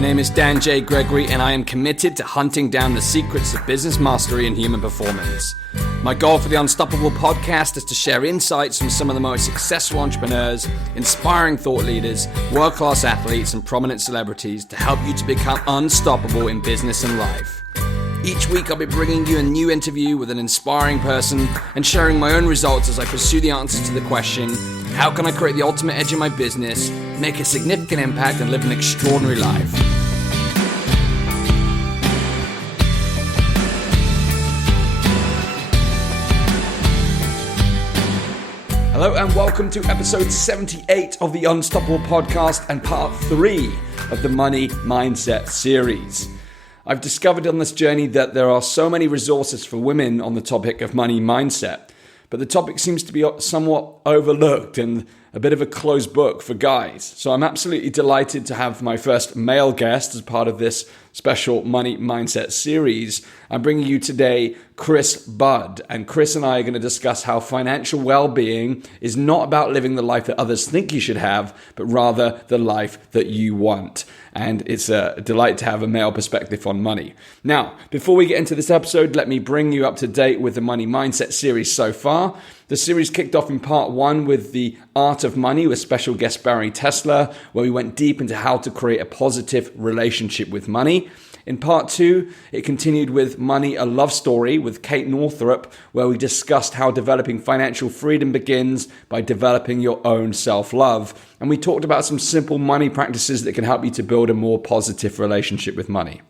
My name is Dan J. Gregory, and I am committed to hunting down the secrets of business mastery and human performance. My goal for the Unstoppable podcast is to share insights from some of the most successful entrepreneurs, inspiring thought leaders, world-class athletes, and prominent celebrities to help you to become unstoppable in business and life. Each week I'll be bringing you a new interview with an inspiring person and sharing my own results as I pursue the answers to the question, how can I create the ultimate edge in my business, make a significant impact, and live an extraordinary life? Hello and welcome to episode 78 of the Unstoppable podcast and part 3 of the Money Mindset series. I've discovered on this journey that there are so many resources for women on the topic of money mindset, but the topic seems to be somewhat overlooked and a bit of a closed book for guys. So I'm absolutely delighted to have my first male guest as part of this special Money Mindset series. I'm bringing you today Chris Budd, and Chris and I are going to discuss how financial well-being is not about living the life that others think you should have, but rather the life that you want. And it's a delight to have a male perspective on money. Now, before we get into this episode, let me bring you up to date with the Money Mindset series so far. The series kicked off in part 1 with the Art of Money with special guest Barry Tesler, where we went deep into how to create a positive relationship with money. In part 2, it continued with Money, a Love Story with Kate Northrup, where we discussed how developing financial freedom begins by developing your own self-love. And we talked about some simple money practices that can help you to build a more positive relationship with money.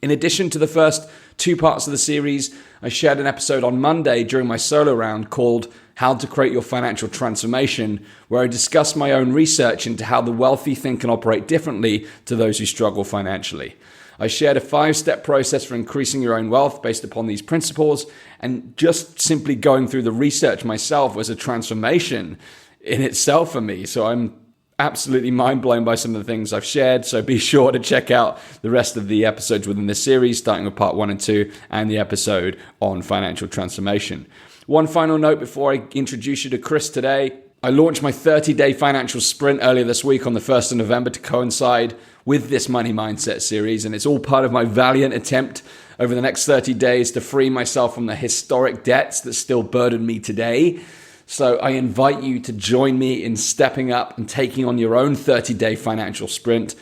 In addition to the first 2 parts of the series, I shared an episode on Monday during my solo round called How to Create Your Financial Transformation, where I discussed my own research into how the wealthy think and operate differently to those who struggle financially. I shared a 5-step process for increasing your own wealth based upon these principles, and just simply going through the research myself was a transformation in itself for me. So I'm absolutely mind blown by some of the things I've shared. So be sure to check out the rest of the episodes within this series, starting with part 1 and 2 and the episode on financial transformation. One final note before I introduce you to Chris today. I launched my 30-day financial sprint earlier this week on the 1st of November to coincide with this Money Mindset series, and it's all part of my valiant attempt over the next 30 days to free myself from the historic debts that still burden me today. So I invite you to join me in stepping up and taking on your own 30-day financial sprint.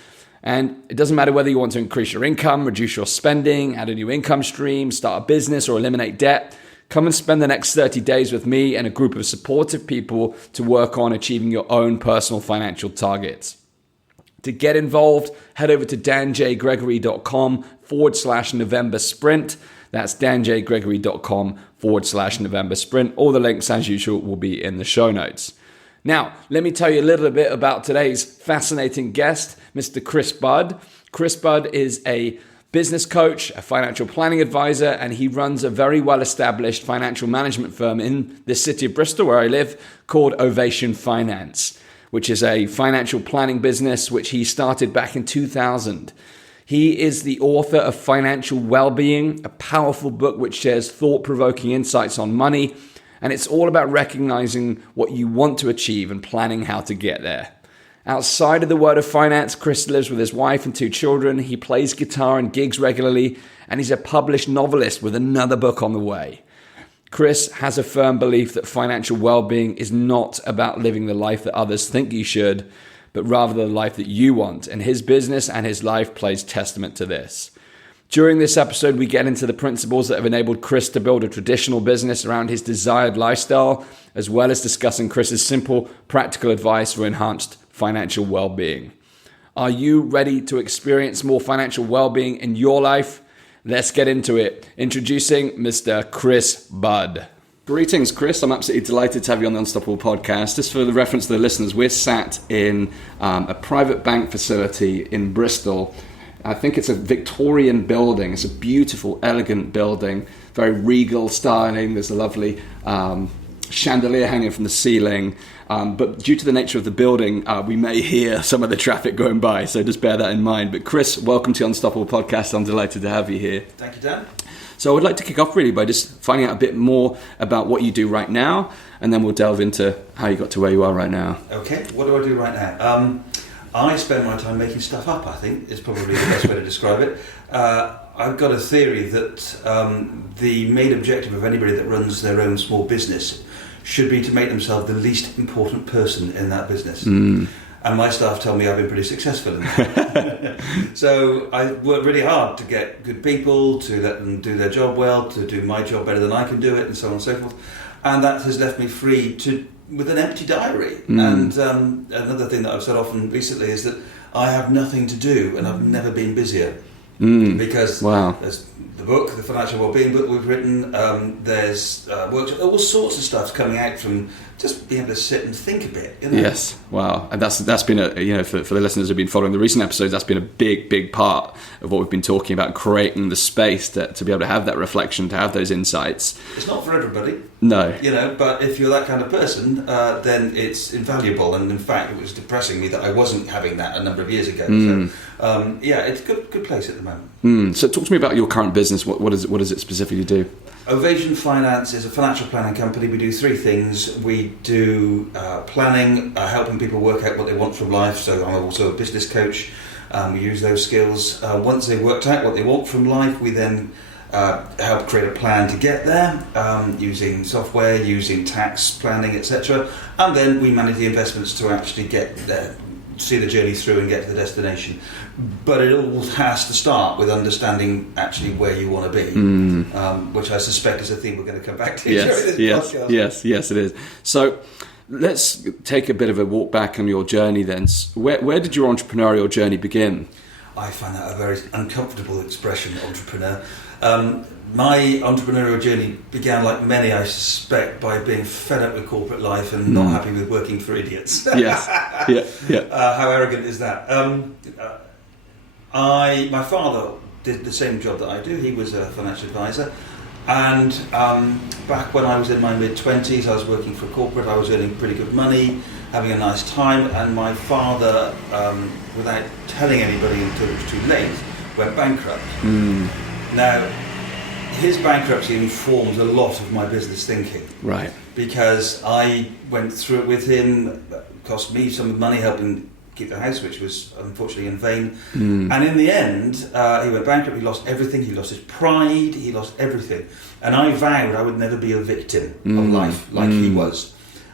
And it doesn't matter whether you want to increase your income, reduce your spending, add a new income stream, start a business, or eliminate debt. Come and spend the next 30 days with me and a group of supportive people to work on achieving your own personal financial targets. To get involved, head over to danjgregory.com/November Sprint. That's danjgregory.com/November Sprint. All the links, as usual, will be in the show notes. Now, let me tell you a little bit about today's fascinating guest, Mr. Chris Budd. Chris Budd is a business coach, a financial planning advisor, and he runs a very well-established financial management firm in the city of Bristol, where I live, called Ovation Finance, which is a financial planning business which he started back in 2000. He is the author of Financial Wellbeing, a powerful book which shares thought-provoking insights on money, and it's all about recognizing what you want to achieve and planning how to get there. Outside of the world of finance, Chris lives with his wife and 2 children. He plays guitar and gigs regularly, and he's a published novelist with another book on the way. Chris has a firm belief that financial well-being is not about living the life that others think you should, but rather the life that you want, and his business and his life plays testament to this. During this episode, we get into the principles that have enabled Chris to build a traditional business around his desired lifestyle, as well as discussing Chris's simple, practical advice for enhanced financial well-being. Are you ready to experience more financial well-being in your life? Let's get into it. Introducing Mr. Chris Budd. Greetings, Chris. I'm absolutely delighted to have you on the Unstoppable podcast. Just for the reference to the listeners, we're sat in a private bank facility in Bristol. I think it's a Victorian building. It's a beautiful, elegant building, very regal styling. There's a lovely chandelier hanging from the ceiling. But due to the nature of the building, we may hear some of the traffic going by, so just bear that in mind. But Chris, welcome to the Unstoppable podcast. I'm delighted to have you here. Thank you, Dan. So I would like to kick off really by just finding out a bit more about what you do right now, and then we'll delve into how you got to where you are right now. Okay, what do I do right now? I spend my time making stuff up, I think, is probably the best way to describe it. I've got a theory that the main objective of anybody that runs their own small business should be to make themselves the least important person in that business. And my staff tell me I've been pretty successful in that. So I work really hard to get good people, to let them do their job well, to do my job better than I can do it, and so on and so forth. And that has left me free with an empty diary. And another thing that I've said often recently is that I have nothing to do, and I've never been busier. Because there's the book, the Financial Wellbeing book we've written, there's workshops, all sorts of stuff coming out from just being able to sit and think a bit. You know? Yes, wow, and that's been for the listeners who've been following the recent episodes, that's been a big part of what we've been talking about, creating the space to be able to have that reflection, to have those insights. It's not for everybody. No, but if you're that kind of person, then it's invaluable. And in fact, it was depressing me that I wasn't having that a number of years ago. So it's a good place at the moment. So talk to me about your current business. What does it specifically do? Ovation Finance is a financial planning company. We do three things. We do planning, helping people work out what they want from life. So I'm also a business coach. We use those skills. Once they've worked out what they want from life, we then help create a plan to get there, using software, using tax planning, etc. And then we manage the investments to actually get there, see the journey through and get to the destination. But it all has to start with understanding actually where you want to be, which I suspect is a theme we're going to come back to during this podcast. Yes, it is. So let's take a bit of a walk back on your journey then. Where did your entrepreneurial journey begin? I find that a very uncomfortable expression, entrepreneur. My entrepreneurial journey began, like many, I suspect, by being fed up with corporate life and not happy with working for idiots. Yes, yeah. How arrogant is that? My father did the same job that I do. He was a financial advisor. And back when I was in my mid-20s, I was working for corporate. I was earning pretty good money, having a nice time. And my father, without telling anybody until it was too late, went bankrupt. Now, his bankruptcy informs a lot of my business thinking. Right. Because I went through it with him. It cost me some money helping keep the house, which was unfortunately in vain. And in the end, he went bankrupt. He lost everything. He lost his pride. He lost everything. And I vowed I would never be a victim of life like he was.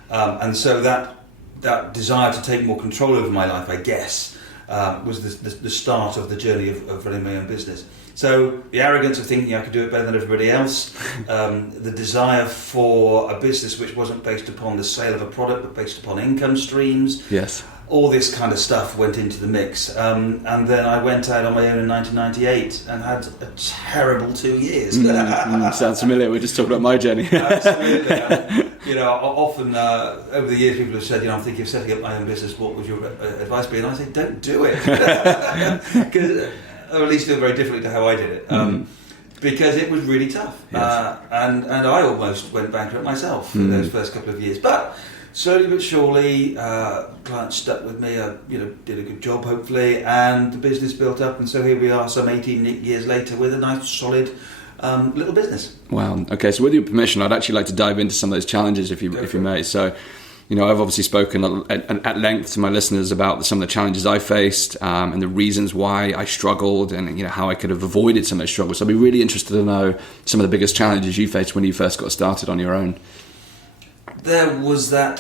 And so that desire to take more control over my life, I guess, was the start of the journey of running my own business. So the arrogance of thinking I could do it better than everybody else, the desire for a business which wasn't based upon the sale of a product but based upon income streams. Yes. All this kind of stuff went into the mix. And then I went out on my own in 1998 and had a terrible 2 years. Sounds familiar. We're just talking about my journey. Absolutely. Often over the years people have said, I'm thinking of setting up my own business. What would your advice be? And I say, don't do it. Or at least do it very differently to how I did it. Because it was really tough. Yes. And I almost went bankrupt myself in those first couple of years. But slowly but surely, clients stuck with me. I did a good job, hopefully, and the business built up. And so here we are, some 18 years later, with a nice, solid little business. Wow. Okay. So with your permission, I'd actually like to dive into some of those challenges, if you may. So, I've obviously spoken at length to my listeners about some of the challenges I faced and the reasons why I struggled, and how I could have avoided some of those struggles. So I'd be really interested to know some of the biggest challenges you faced when you first got started on your own. There was that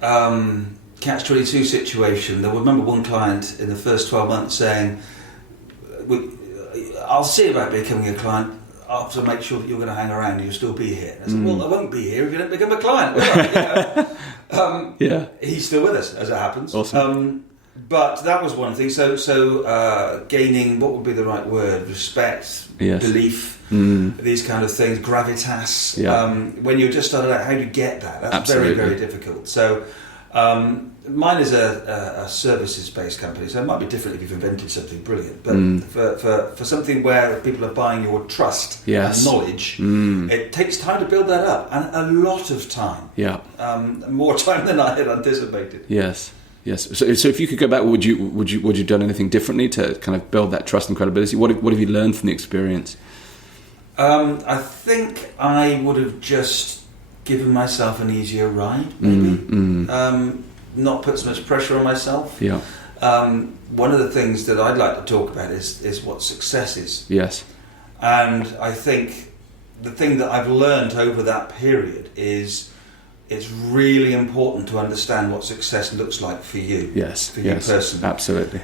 catch-22 situation. I remember one client in the first 12 months saying, I'll see about becoming a client. I'll have to make sure that you're going to hang around and you'll still be here. I said, well, I won't be here if you don't become a client. He's still with us, as it happens. Awesome. But that was one thing. So gaining, what would be the right word? Respect, belief, these kind of things, gravitas. Yeah. When you're just starting out, how do you get that? That's Absolutely. very, very difficult. So mine is a services-based company, so it might be different if you've invented something brilliant. But for something where people are buying your trust and knowledge, it takes time to build that up, and a lot of time. Yeah. More time than I had anticipated. Yes. So if you could go back, would you done anything differently to kind of build that trust and credibility? What have you learned from the experience? I think I would have just given myself an easier ride, maybe. Not put so much pressure on myself. Yeah. one of the things that I'd like to talk about is what success is. Yes. And I think the thing that I've learned over that period is it's really important to understand what success looks like for you. Yes. For you personally. Absolutely.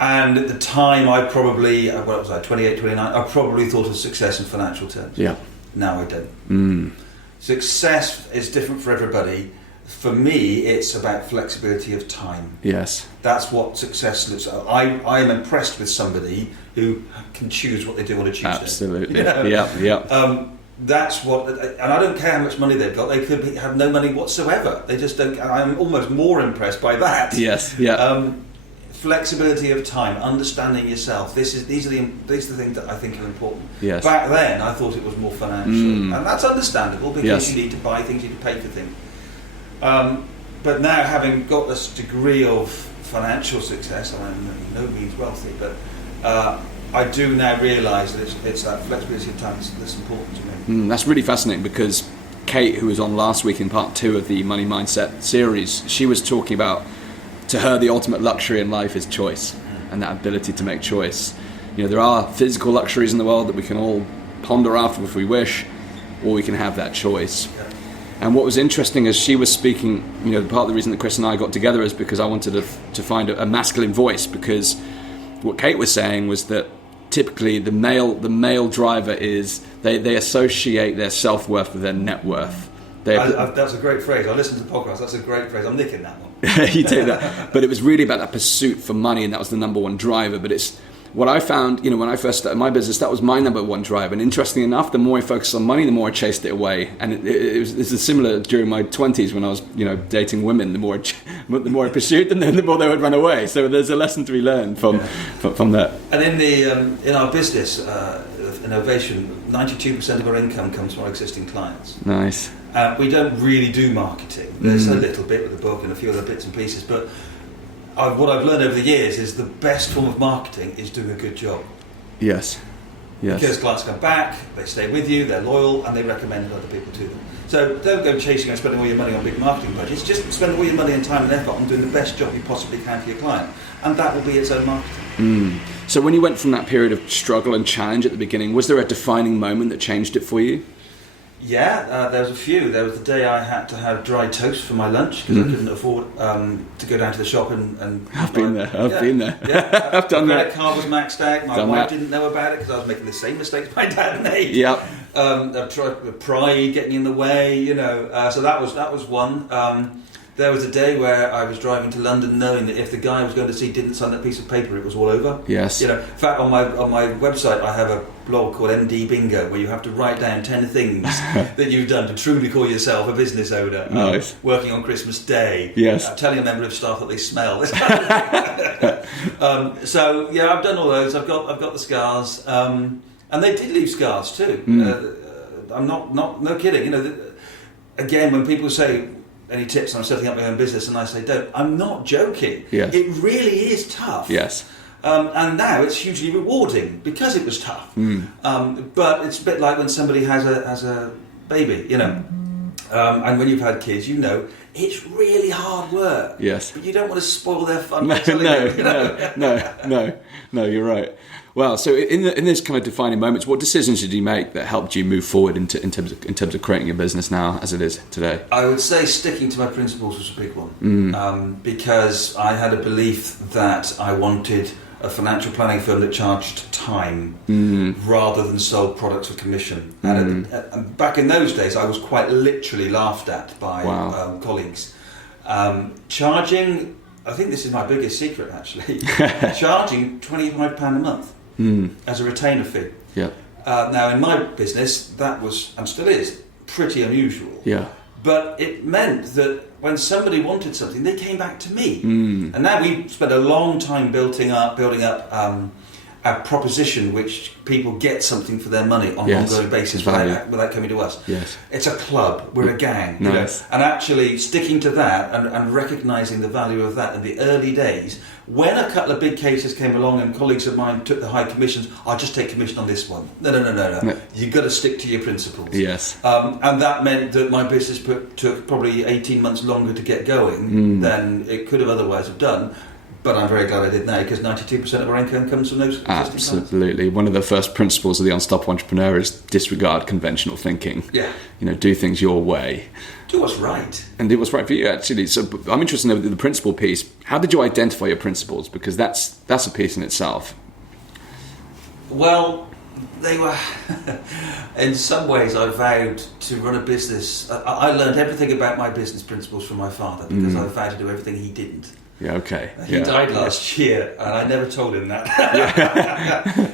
And at the time, I probably, what was I, 28, 29, I probably thought of success in financial terms. Yeah. Now I don't. Success is different for everybody. For me, it's about flexibility of time. Yes. That's what success looks like. I am impressed with somebody who can choose what they do on a Tuesday. Absolutely. Yeah. That's what, and I don't care how much money they've got. They could have no money whatsoever. They just don't. I'm almost more impressed by that. Yes. Yeah. Flexibility of time, understanding yourself. These are the things that I think are important. Yes. Back then, I thought it was more financial, and that's understandable because you need to buy things, you need to pay for things. But now, having got this degree of financial success, I'm no means wealthy, but I do now realise that it's that flexibility of time that's important to me. That's really fascinating because Kate, who was on last week in part 2 of the Money Mindset series, she was talking about, to her, the ultimate luxury in life is choice and that ability to make choice. There are physical luxuries in the world that we can all ponder after if we wish, or we can have that choice. Yeah. And what was interesting as she was speaking, part of the reason that Chris and I got together is because I wanted to find a masculine voice, because what Kate was saying was that typically the male driver is they associate their self-worth with their net worth. That's a great phrase. I listened to the podcast. That's a great phrase. I'm nicking that one. You take that. But it was really about that pursuit for money, and that was the number one driver. But it's what I found, when I first started my business, that was my number one driver. And interestingly enough, the more I focused on money, the more I chased it away. And it was similar during my 20s when I was, dating women. The more I pursued them, then the more they would run away. So there's a lesson to be learned from that. And in our business, innovation, 92% of our income comes from our existing clients. Nice. We don't really do marketing. There's a little bit with the book and a few other bits and pieces, but what I've learned over the years is the best form of marketing is doing a good job. Yes. Because clients come back, they stay with you, they're loyal, and they recommend other people to them. So don't go chasing and spending all your money on big marketing budgets. Just spend all your money and time and effort on doing the best job you possibly can for your client, and that will be its own marketing. So when you went from that period of struggle and challenge at the beginning, was there a defining moment that changed it for you? Yeah, there was a few. There was the day I had to have dry toast for my lunch because I couldn't afford to go down to the shop and I've been there. Yeah, I've done that. My credit card was maxed out. My wife didn't know about it because I was making the same mistakes my dad made. Yep. I've tried pride getting in the way, so that was one. There was a day where I was driving to London knowing that if the guy I was going to see didn't sign that piece of paper, it was all over. Yes. In fact, on my website, I have a blog called MD Bingo, where you have to write down 10 things that you've done to truly call yourself a business owner. Nice. Working on Christmas Day. Yes. Telling a member of staff that they smell. So yeah, I've done all those. I've got the scars, and they did leave scars too. I'm not no kidding. Again, when people say, any tips? I'm setting up my own business, and I say, don't. I'm not joking. Yes. It really is tough. Yes. And now it's hugely rewarding because it was tough. But it's a bit like when somebody has a baby, and when you've had kids, it's really hard work. Yes. But you don't want to spoil their fun. No, you're right. Well, so in this kind of defining moments, what decisions did you make that helped you move forward in terms of creating a business now as it is today? I would say sticking to my principles was a big one, because I had a belief that I wanted a financial planning firm that charged time rather than sold products for commission. And back in those days, I was quite literally laughed at by colleagues. Charging, I think this is my biggest secret actually, charging £25 a month as a retainer fee. Yeah. Now in my business, that was, and still is, pretty unusual. Yeah. But it meant that when somebody wanted something, they came back to me. And now we spent a long time building up a proposition which people get something for their money on an ongoing basis without coming to us. Yes. It's a club, we're a gang. Nice. And actually sticking to that and recognising the value of that in the early days, when a couple of big cases came along and colleagues of mine took the high commissions, I'll just take commission on this one. No. You've got to stick to your principles. Yes. And that meant that my business took probably 18 months longer to get going than it could have otherwise have done. But I'm very glad I did now, because 92% of our income comes from those existing clients. Absolutely. One of the first principles of the Unstoppable Entrepreneur is disregard conventional thinking. Yeah. Do things your way. Do what's right. And do what's right for you, actually. So I'm interested in the principle piece. How did you identify your principles? Because that's a piece in itself. Well, they were... in some ways, I vowed to run a business. I learned everything about my business principles from my father, because I vowed to do everything he didn't. Yeah, okay. He died last year, and I never told him that,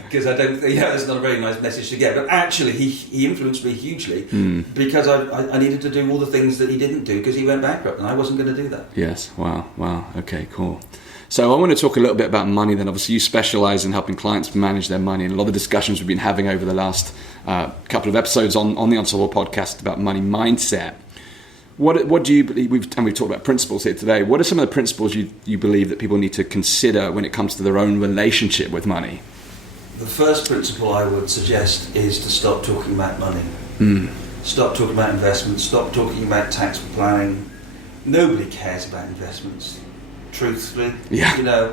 because I don't think it's not a very nice message to get. But actually, he influenced me hugely, because I needed to do all the things that he didn't do, because he went bankrupt, and I wasn't going to do that. Yes. Wow. Okay. Cool. So I want to talk a little bit about money. Then, obviously, you specialize in helping clients manage their money, and a lot of the discussions we've been having over the last couple of episodes on the Unstoppable podcast about money mindset. What do you believe? We've talked about principles here today. What are some of the principles you believe that people need to consider when it comes to their own relationship with money? The first principle I would suggest is to stop talking about money. Stop talking about investments. Stop talking about tax planning. Nobody cares about investments, truthfully. Yeah.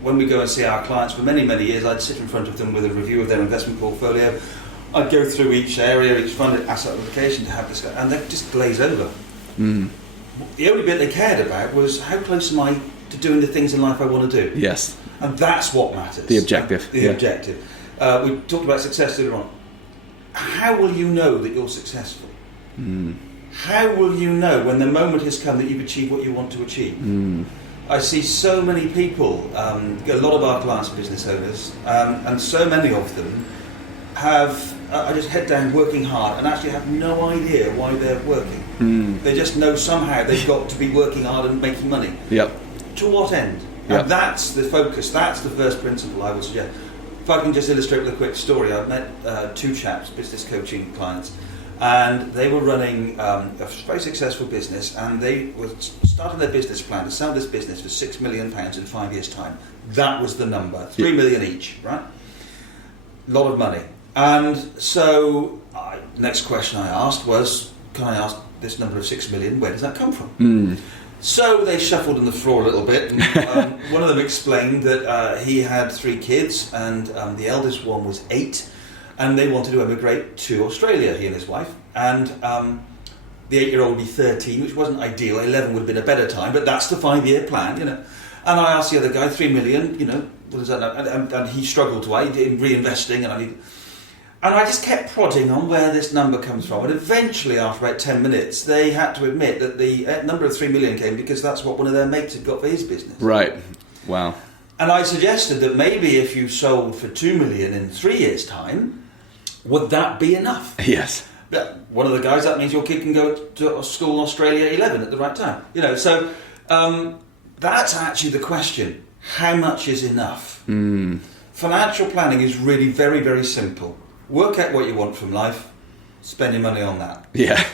When we go and see our clients for many, many years, I'd sit in front of them with a review of their investment portfolio. I'd go through each area, each fund, asset allocation to have this, and they'd just glaze over. The only bit they cared about was, how close am I to doing the things in life I want to do? Yes. And that's what matters. The objective. The objective. We talked about success earlier on. How will you know that you're successful? How will you know when the moment has come that you've achieved what you want to achieve? I see so many people, a lot of our clients are business owners, and so many of them are just head down working hard and actually have no idea why they're working. They just know somehow they've got to be working hard and making money. Yep. To what end? Yep. And that's the focus. That's the first principle I would suggest. If I can just illustrate with a quick story, I've met two chaps, business coaching clients, and they were running a very successful business, and they were starting their business plan to sell this business for £6 million in 5 years' time. That was the number, 3 million each, right? A lot of money. And so, next question I asked was, can I ask this number of 6 million, where does that come from? So they shuffled on the floor a little bit, and one of them explained that he had 3 kids, and the eldest one was 8, and they wanted to emigrate to Australia, he and his wife, and the 8-year-old would be 13, which wasn't ideal. 11 would have been a better time, but that's the 5-year plan, And I asked the other guy, 3 million, what does that know? And he struggled to in reinvesting, and I just kept prodding on where this number comes from. And eventually, after about 10 minutes, they had to admit that the number of 3 million came because that's what one of their mates had got for his business. Right. Wow. And I suggested that maybe if you sold for 2 million in 3 years' time, would that be enough? Yes. One of the guys, that means your kid can go to school in Australia at 11 at the right time. So that's actually the question. How much is enough? Financial planning is really very, very simple. Work out what you want from life, spend your money on that. Yeah.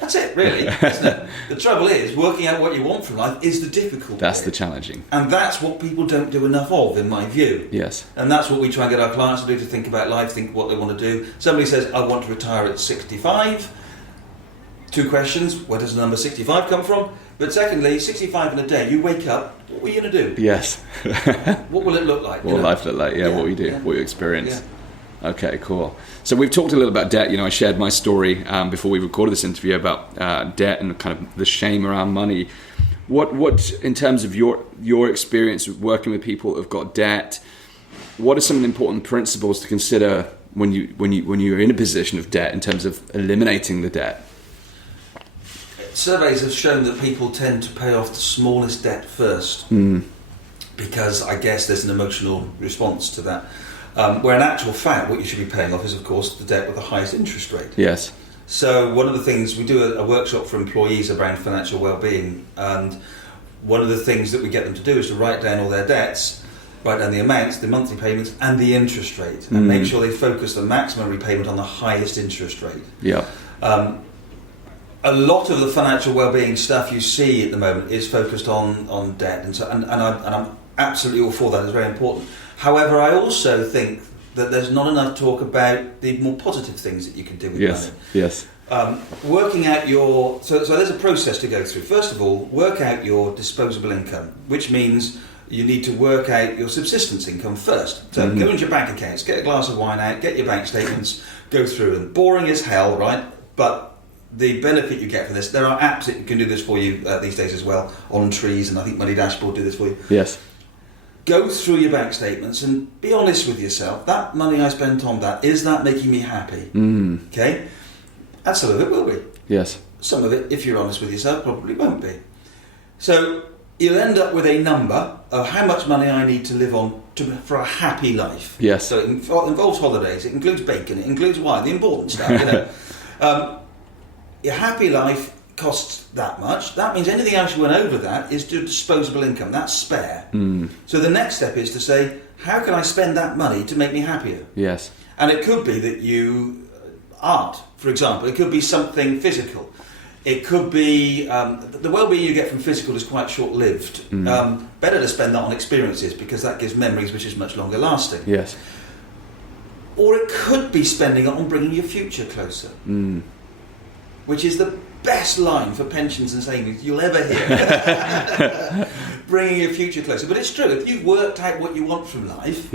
That's it, really, isn't it? The trouble is, working out what you want from life is the difficult That's bit. the challenging. And that's what people don't do enough of, in my view. Yes. And that's what we try and get our clients to do, to think about life, think what they want to do. Somebody says, I want to retire at 65. 2 questions. Where does the number 65 come from? But secondly, 65 in a day, you wake up, what are you going to do? Yes. What will it look like? What will life look like? Yeah, what we do, what you experience. Okay, cool. So we've talked a little about debt. I shared my story before we recorded this interview about debt and kind of the shame around money. What in terms of your experience working with people who've got debt, what are some of the important principles to consider when you're in a position of debt in terms of eliminating the debt? Surveys have shown that people tend to pay off the smallest debt first, because I guess there's an emotional response to that. Where in actual fact, what you should be paying off is, of course, the debt with the highest interest rate. Yes. So one of the things, we do a workshop for employees around financial well-being, and one of the things that we get them to do is to write down all their debts, write down the amounts, the monthly payments, and the interest rate, and make sure they focus the maximum repayment on the highest interest rate. Yeah. A lot of the financial well-being stuff you see at the moment is focused on debt, and I'm absolutely all for that. It's very important. However, I also think that there's not enough talk about the more positive things that you can do with money. Yes. Working out so there's a process to go through. First of all, work out your disposable income, which means you need to work out your subsistence income first. So go into your bank accounts, get a glass of wine out, get your bank statements, go through them. Boring as hell, right? But the benefit you get from this, there are apps that can do this for you these days as well, on trees, and I think Money Dashboard do this for you. Yes. Go through your bank statements and be honest with yourself. That money I spent on that, is that making me happy? Okay? And some of it will be. Yes. Some of it, if you're honest with yourself, probably won't be. So you'll end up with a number of how much money I need to live on for a happy life. Yes. So it involves holidays, it includes bacon, it includes wine, the important stuff, you know. Your happy life costs that much. That means anything else you went over that is disposable income. That's spare. So the next step is to say, how can I spend that money to make me happier? Yes. And it could be that art, for example. It could be something physical. It could be the well-being you get from physical is quite short-lived. Better to spend that on experiences because that gives memories which is much longer lasting. Yes. Or it could be spending it on bringing your future closer, which is the best line for pensions and savings you'll ever hear. Bringing your future closer. But it's true, if you've worked out what you want from life,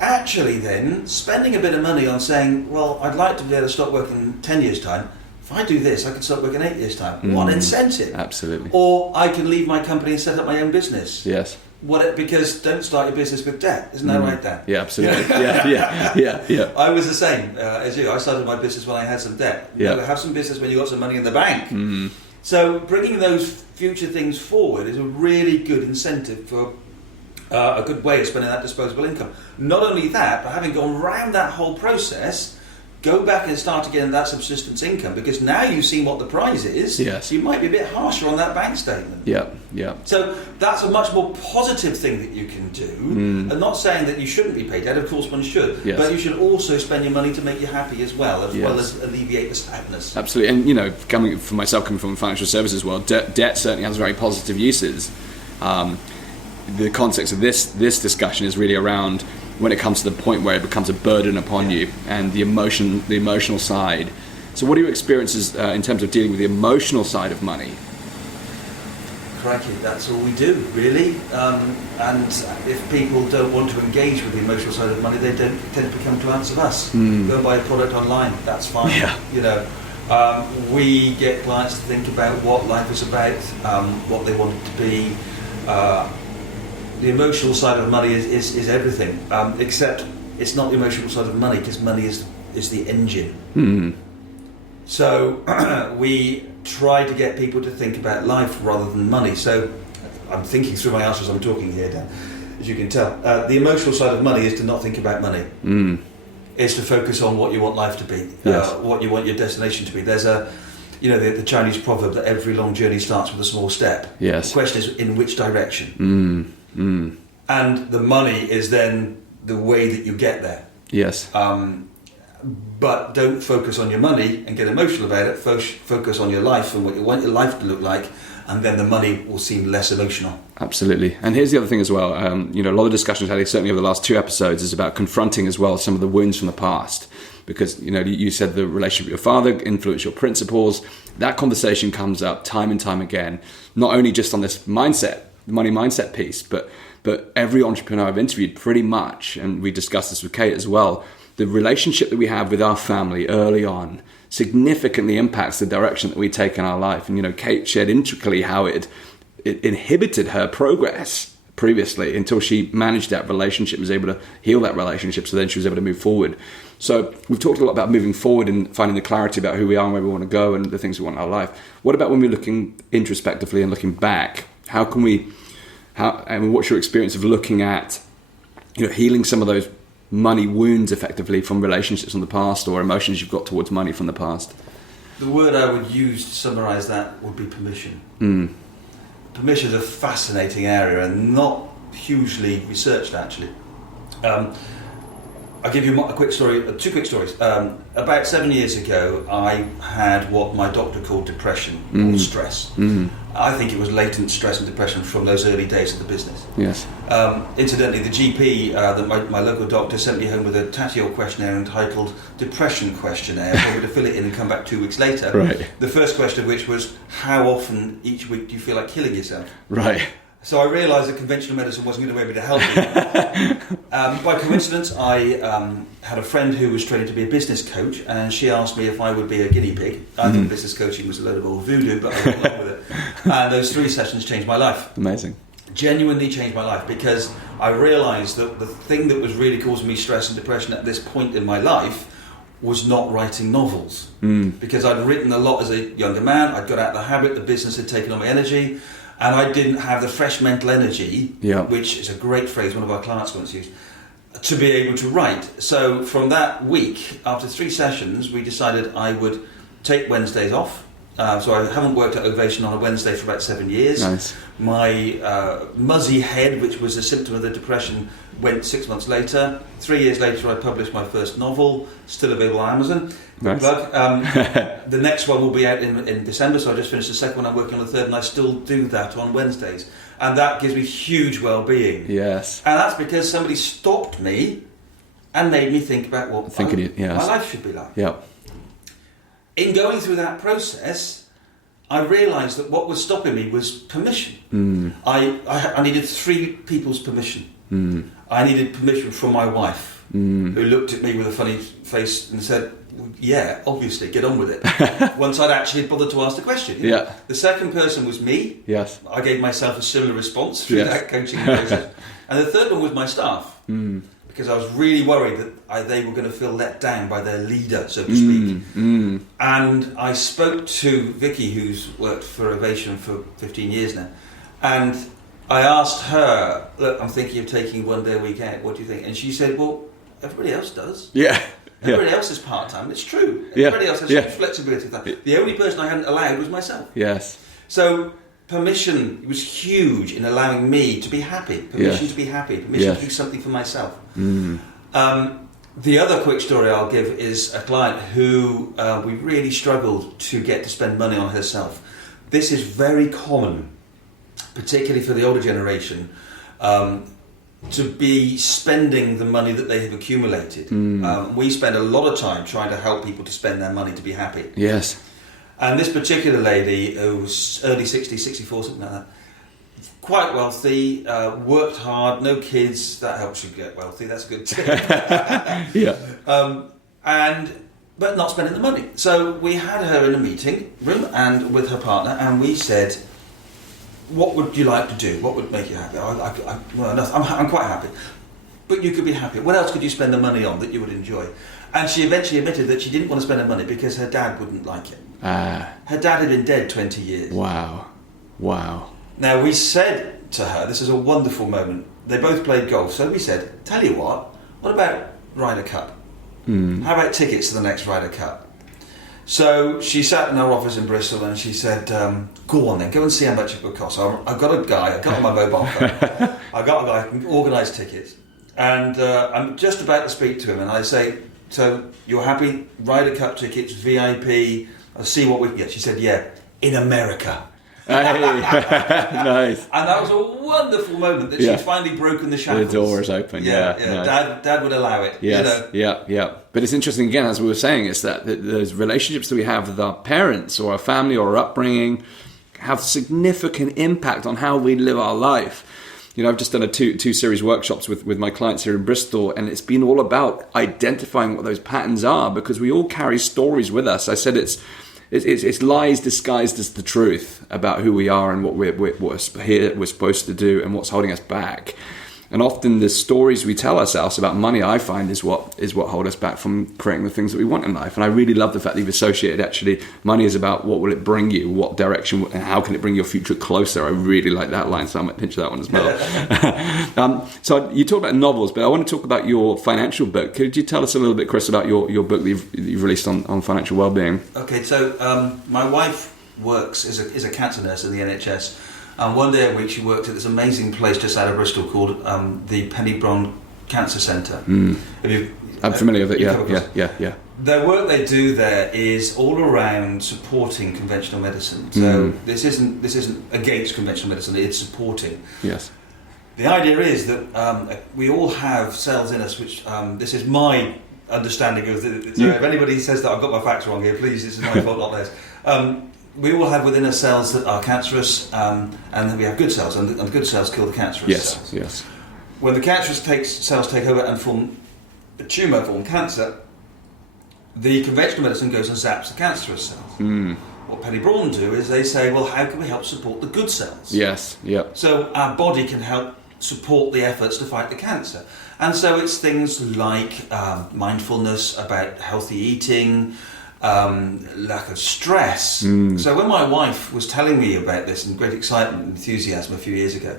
actually then spending a bit of money on saying, well, I'd like to be able to stop working in 10 years' time. If I do this, I can start working 8 years' time. What incentive? Absolutely. Or I can leave my company and set up my own business. Yes. Because don't start your business with debt. Isn't that right, Dan? Yeah, absolutely. Yeah. I was the same as you. I started my business when I had some debt. You know, have some business when you got some money in the bank. So bringing those future things forward is a really good incentive for a good way of spending that disposable income. Not only that, but having gone round that whole process, go back and start again that subsistence income, because now you've seen what the prize is. Yes. You might be a bit harsher on that bank statement. Yeah. So that's a much more positive thing that you can do. And not saying that you shouldn't be paid debt, of course one should. Yes. But you should also spend your money to make you happy as well as alleviate the sadness. Absolutely. And, you know, coming from the financial services world, debt certainly has very positive uses. The context of this discussion is really around when it comes to the point where it becomes a burden upon you and the emotional side. So what are your experiences in terms of dealing with the emotional side of money? Crikey, that's all we do, really. And if people don't want to engage with the emotional side of money, they don't tend to come to us. Go and buy a product online, that's fine. Yeah. You know, we get clients to think about what life is about, what they want it to be. The emotional side of money is everything, except it's not the emotional side of money, because money is the engine. So we try to get people to think about life rather than money. So I'm thinking through my answers, I'm talking here, Dan, as you can tell. The emotional side of money is to not think about money. Is to focus on what you want life to be, what you want your destination to be. There's the Chinese proverb that every long journey starts with a small step. Yes. The question is, in which direction? And the money is then the way that you get there. Yes. But don't focus on your money and get emotional about it. Focus on your life and what you want your life to look like, and then the money will seem less emotional. Absolutely. And here's the other thing as well. A lot of discussions had certainly over the last 2 episodes is about confronting as well some of the wounds from the past. Because, you said the relationship with your father influenced your principles. That conversation comes up time and time again, not only just on this mindset, the money mindset piece, but every entrepreneur I've interviewed pretty much, and we discussed this with Kate as well, the relationship that we have with our family early on significantly impacts the direction that we take in our life. And, Kate shared intricately how it inhibited her progress previously until she managed that relationship, was able to heal that relationship, so then she was able to move forward. So we've talked a lot about moving forward and finding the clarity about who we are and where we want to go and the things we want in our life. What about when we're looking introspectively and looking back? What's your experience of looking at, healing some of those money wounds effectively from relationships from the past or emotions you've got towards money from the past? The word I would use to summarise that would be permission. Permission is a fascinating area and not hugely researched, actually. I'll give you a quick story, 2 quick stories. About 7 years ago, I had what my doctor called depression or stress. I think it was latent stress and depression from those early days of the business. Yes. Incidentally, the GP, my local doctor, sent me home with a tatty old questionnaire entitled Depression Questionnaire, for me to fill it in and come back 2 weeks later. Right. The first question of which was, how often each week do you feel like killing yourself? Right. So I realised that conventional medicine wasn't going to be able to help me. By coincidence, I had a friend who was training to be a business coach, and she asked me if I would be a guinea pig. I thought business coaching was a load of old voodoo, but I went along with it. And those 3 sessions changed my life. Amazing. Genuinely changed my life, because I realised that the thing that was really causing me stress and depression at this point in my life was not writing novels. Because I'd written a lot as a younger man, I'd got out of the habit, the business had taken all my energy, and I didn't have the fresh mental energy, which is a great phrase one of our clients once used, to be able to write. So from that week, after 3 sessions, we decided I would take Wednesdays off. So I haven't worked at Ovation on a Wednesday for about 7 years. Nice. My muzzy head, which was a symptom of the depression, went 6 months later. 3 years later, I published my first novel, still available on Amazon. Nice. The next one will be out in December, so I just finished the second one, I'm working on the third, and I still do that on Wednesdays. And that gives me huge well-being. Yes. And that's because somebody stopped me and made me think about what my life should be like. Yeah. In going through that process, I realised that what was stopping me was permission. I needed 3 people's permission. I needed permission from my wife, who looked at me with a funny face and said, yeah, obviously, get on with it. Once I'd actually bothered to ask the question. Yeah. The second person was me. Yes. I gave myself a similar response through that coaching process. And the third one was my staff. Because I was really worried that they were going to feel let down by their leader, so to speak. And I spoke to Vicky, who's worked for Ovation for 15 years now, and I asked her, look, I'm thinking of taking 1 day a week out, what do you think? And she said, well, everybody else does. Yeah. Everybody else is part-time, it's true. Everybody else has huge flexibility with that. The only person I hadn't allowed was myself. Yes. So permission was huge in allowing me to be happy. Permission to be happy. Permission to do something for myself. The other quick story I'll give is a client who we really struggled to get to spend money on herself. This is very common, particularly for the older generation, to be spending the money that they have accumulated. We spend a lot of time trying to help people to spend their money to be happy. Yes. And this particular lady, who was early 60s, 64, something like that, quite wealthy, worked hard, no kids, that helps you get wealthy, that's a good tip. But not spending the money. So we had her in a meeting room and with her partner, and we said, what would you like to do? What would make you happy? I'm quite happy. But you could be happy. What else could you spend the money on that you would enjoy? And she eventually admitted that she didn't want to spend the money because her dad wouldn't like it. Her dad had been dead 20 years. Wow. Now we said to her, this is a wonderful moment, they both played golf, so we said, tell you what about Ryder Cup? How about tickets to the next Ryder Cup? So she sat in our office in Bristol and she said, go on then, go and see how much it would cost. So I've got a guy, I've got on my mobile phone, I've got a guy who can organise tickets. And I'm just about to speak to him and I say, so you're happy, Ryder Cup tickets, VIP, I'll see what we can get. She said, yeah, in America. Nice. And that was a wonderful moment that she'd finally broken the shackles. The door was open. Yeah. Nice. Dad would allow it. Yes. You know? Yeah. But it's interesting again, as we were saying, is that those relationships that we have with our parents or our family or our upbringing have significant impact on how we live our life. You know, I've just done a two series workshops with my clients here in Bristol, and it's been all about identifying what those patterns are, because we all carry stories with us. I said it's lies disguised as the truth about who we are and what we're supposed to do and what's holding us back. And often the stories we tell ourselves about money, I find, is what hold us back from creating the things that we want in life. And I really love the fact that you've associated actually money is about what will it bring you, what direction, and how can it bring your future closer. I really like that line, so I might pinch that one as well. So you talked about novels, but I want to talk about your financial book. Could you tell us a little bit, Chris, about your book that you've released on financial wellbeing? Okay, so my wife works is a cancer nurse in the NHS. And one day a week she worked at this amazing place just out of Bristol called the Penny Bron Cancer Centre. I'm familiar with it, yeah. Their work they do there is all around supporting conventional medicine. So this isn't against conventional medicine, it's supporting. Yes. The idea is that we all have cells in us, which this is my understanding of so if anybody says that I've got my facts wrong here, please, this is my fault, not theirs. we all have within us cells that are cancerous, and then we have good cells, and the good cells kill the cancerous cells. Yes. When the cancerous cells take over and form a tumour, form cancer, the conventional medicine goes and zaps the cancerous cells. What Penny Braun do is they say, well, how can we help support the good cells? Yes, yeah. So our body can help support the efforts to fight the cancer. And so it's things like mindfulness, about healthy eating, lack of stress. So when my wife was telling me about this in great excitement and enthusiasm a few years ago,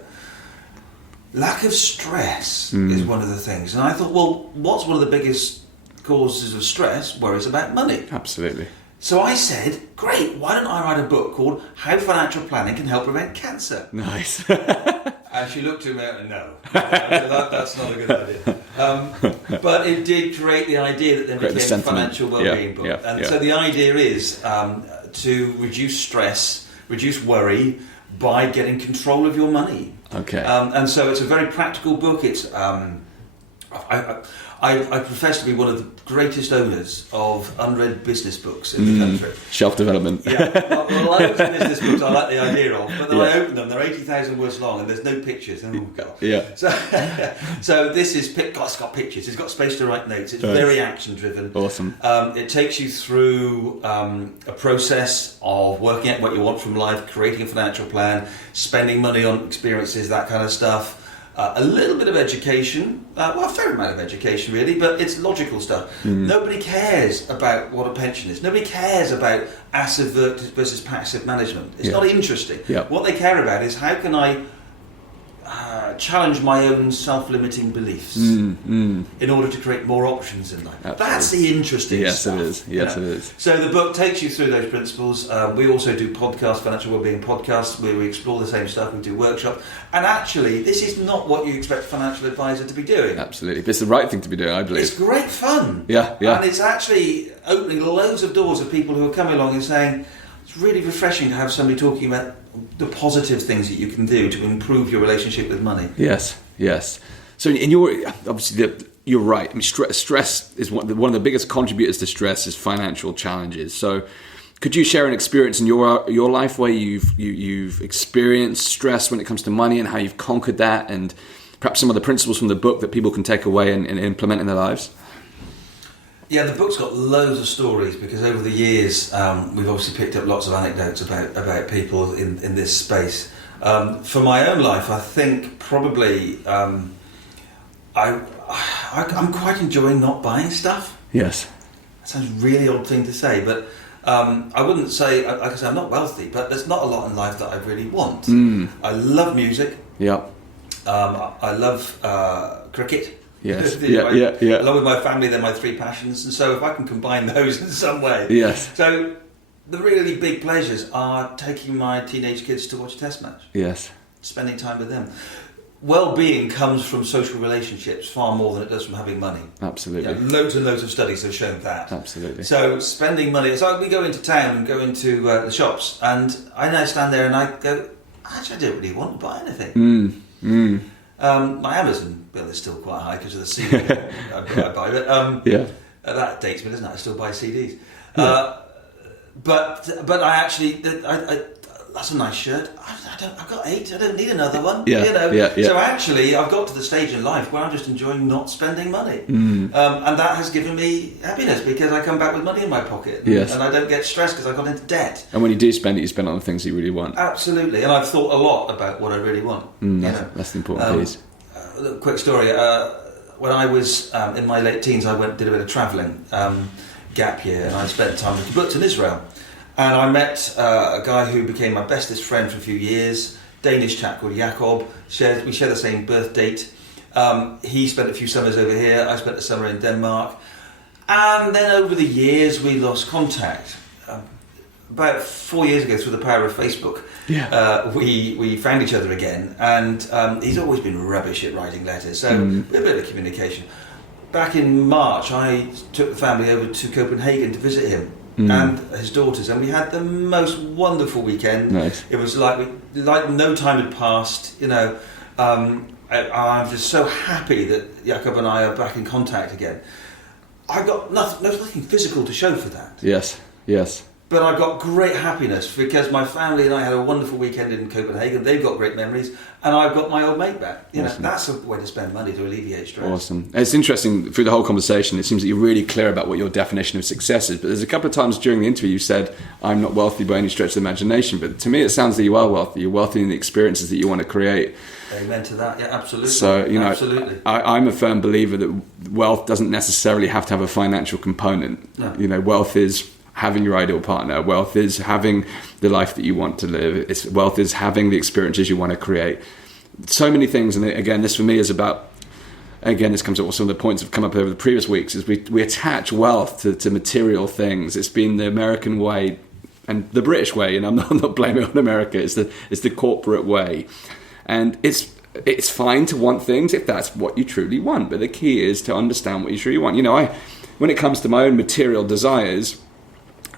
lack of stress is one of the things. And I thought, well, what's one of the biggest causes of stress? Worries about money. Absolutely. So I said, great, why don't I write a book called How Financial Planning Can Help Prevent Cancer? Nice. And she looked at me and no, that's not a good idea. But it did create the idea that then became a financial wellbeing book. And so the idea is to reduce stress, reduce worry by getting control of your money. Okay. And so it's a very practical book. It's I profess to be one of the greatest owners of unread business books in the country. Shelf development. Yeah, well, I look at business books I like the idea of, but then I open them, they're 80,000 words long and there's no pictures. Oh, God. Yeah. So this is, it's got pictures, it's got space to write notes, it's very action driven. Awesome. It takes you through a process of working out what you want from life, creating a financial plan, spending money on experiences, that kind of stuff. A little bit of education, a fair amount of education really, but it's logical stuff. Nobody cares about what a pension is. Nobody cares about asset versus passive management. It's not interesting. What they care about is how can I challenge my own self-limiting beliefs in order to create more options in life. Absolutely. That's the interesting stuff. Yes, it is. So the book takes you through those principles. We also do podcasts, financial wellbeing podcasts, where we explore the same stuff. We do workshops. And actually, this is not what you expect a financial advisor to be doing. Absolutely. But it's the right thing to be doing, I believe. It's great fun. Yeah. And it's actually opening loads of doors of people who are coming along and saying, it's really refreshing to have somebody talking about the positive things that you can do to improve your relationship with money. Yes. So in your, obviously, you're right. I mean, stress is one of the biggest contributors to stress is financial challenges. So could you share an experience in your life where you've experienced stress when it comes to money and how you've conquered that, and perhaps some of the principles from the book that people can take away and implement in their lives? Yeah, the book's got loads of stories because over the years we've obviously picked up lots of anecdotes about people in this space. For my own life, I think probably I'm quite enjoying not buying stuff. Yes. That sounds a really odd thing to say, but I wouldn't say, like I say, I'm not wealthy, but there's not a lot in life that I really want. I love music. Yeah. I love cricket. Yes. Along with my family, they're my three passions, and so if I can combine those in some way. Yes. So the really big pleasures are taking my teenage kids to watch a test match. Yes. Spending time with them. Well-being comes from social relationships far more than it does from having money. Absolutely. Loads and loads of studies have shown that. Absolutely. So spending money, so we go into town and go into the shops, and I now stand there and I go, actually I don't really want to buy anything. My Amazon bill is still quite high because of the CD I buy, but that dates me, doesn't it? I still buy CDs. But I actually, that's a nice shirt. I've got 8. I don't need another one. So actually, I've got to the stage in life where I'm just enjoying not spending money, and that has given me happiness because I come back with money in my pocket, and I don't get stressed because I got into debt. And when you do spend it, you spend it on the things you really want. Absolutely, and I've thought a lot about what I really want. That's the important piece. Quick story. When I was in my late teens, I did a bit of travelling, gap year, and I spent time with kibbutz in Israel. And I met a guy who became my bestest friend for a few years, Danish chap called Jacob. We share the same birth date. He spent a few summers over here. I spent a summer in Denmark. And then over the years, we lost contact. About 4 years ago, through the power of Facebook, we found each other again. And he's always been rubbish at writing letters, so we had a bit of communication. Back in March, I took the family over to Copenhagen to visit him. And his daughters, and we had the most wonderful weekend. Nice. It was like no time had passed. I'm just so happy that Jacob and I are back in contact again. I got nothing physical to show for that. Yes. But I got great happiness because my family and I had a wonderful weekend in Copenhagen. They've got great memories, and I've got my old mate back. Awesome. That's a way to spend money to alleviate stress. Awesome. It's interesting, through the whole conversation, it seems that you're really clear about what your definition of success is. But there's a couple of times during the interview you said, I'm not wealthy by any stretch of the imagination. But to me, it sounds that you are wealthy. You're wealthy in the experiences that you want to create. Amen to that. Yeah, absolutely. So, absolutely. I'm a firm believer that wealth doesn't necessarily have to have a financial component. No. Wealth is having your ideal partner. Wealth is having the life that you want to live. Wealth is having the experiences you want to create. So many things, and again, this for me is about, this comes up with some of the points that have come up over the previous weeks, is we attach wealth to material things. It's been the American way and the British way, and I'm not blaming it on America, it's the corporate way. And it's fine to want things if that's what you truly want, but the key is to understand what you truly want. When it comes to my own material desires,